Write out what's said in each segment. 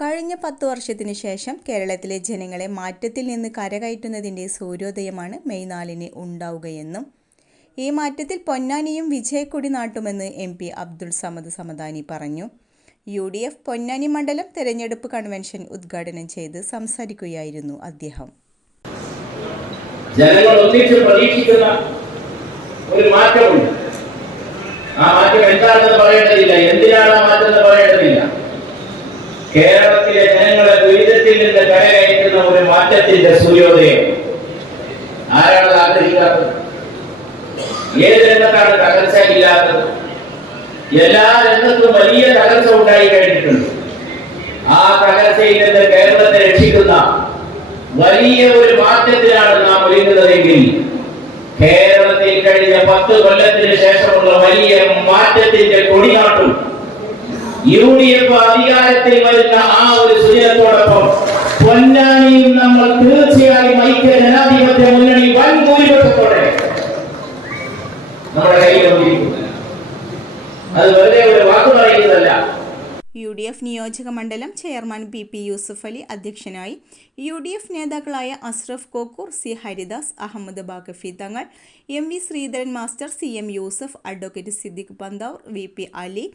കഴിഞ്ഞ 10 വർഷത്തിനു ശേഷം കേരളത്തിലെ ജനങ്ങളെ മാറ്റത്തിൽ നിന്ന് കരകയറ്റുന്നതിൻ്റെ സൂര്യോദയമാണ് മെയ് 4-ന് ഉണ്ടാവുകയെന്നും ഈ മാറ്റത്തിൽ പൊന്നാനിയും വിജയക്കൊടി നാട്ടുമെന്ന് MP അബ്ദുൾ സമദ് സമദാനി പറഞ്ഞു. UDF പൊന്നാനി മണ്ഡലം തെരഞ്ഞെടുപ്പ് കൺവെൻഷൻ ഉദ്ഘാടനം ചെയ്ത് സംസാരിക്കുകയായിരുന്നു അദ്ദേഹം. ജനങ്ങൾ ഒന്നിച്ച് പ്രതീക്ഷിക്കുന്ന ഒരു മാറ്റമുണ്ട്. ആ മാറ്റം എന്താണെന്ന് പറയേണ്ടതില്ല, എന്തിനാണ് ആ മാറ്റം എന്ന് പറയേണ്ടതില്ല. കേരളത്തിലെ ജനങ്ങളെ ദുരിതത്തിൽ നിന്ന് കരകയറ്റുന്ന ഒരു മാറ്റത്തിന്റെ സൂര്യോദയം. ആരാണ് ആഗ്രഹിക്കാത്തത്? ഏത് രംഗത്താണ് തകർച്ച ഇല്ലാത്തത്? എല്ലാ രംഗത്തും വലിയ തകർച്ച ഉണ്ടായി കഴിഞ്ഞിട്ടുണ്ട്. ആ തകർച്ചയിൽ നിന്ന് കേരളത്തെ രക്ഷിക്കുന്ന വലിയ ഒരു മാറ്റത്തിലാണ് നാം ഒരുങ്ങുന്നതെങ്കിൽ കേരളത്തിൽ കഴിഞ്ഞ 10 കൊല്ലത്തിന് ശേഷമുള്ള വലിയ മാറ്റത്തിന്റെ കൊടിനാട്ടും UDF അധികാരത്തിൽ വരുന്ന ആ ഒരു സുജനത്തോടൊപ്പം പൊന്നാനിയും നമ്മൾ തീർച്ചയായും ഐക്യ ജനാധിപത്യ മുന്നണി വൻ ഭൂരിപക്ഷത്തോടെ നമ്മുടെ കയ്യിലൊന്നിരിക്കും. അത് വെറുതെ ഒരു വാക്ക് പറയുന്നതല്ല. UDF നിയോജക മണ്ഡലം ചെയർമാൻ BP യൂസഫ് അലി അധ്യക്ഷനായി. UDF നേതാക്കളായ Ashraf Kokkur, C Haridas, Ahmed Baqafi Thangal, MV Sreedharan master, CM Yusuf, advocate Siddique Panthavoor, VP Ali,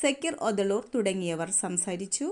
Zakir Othalur തുടങ്ങിയവർ സംസാരിച്ചു.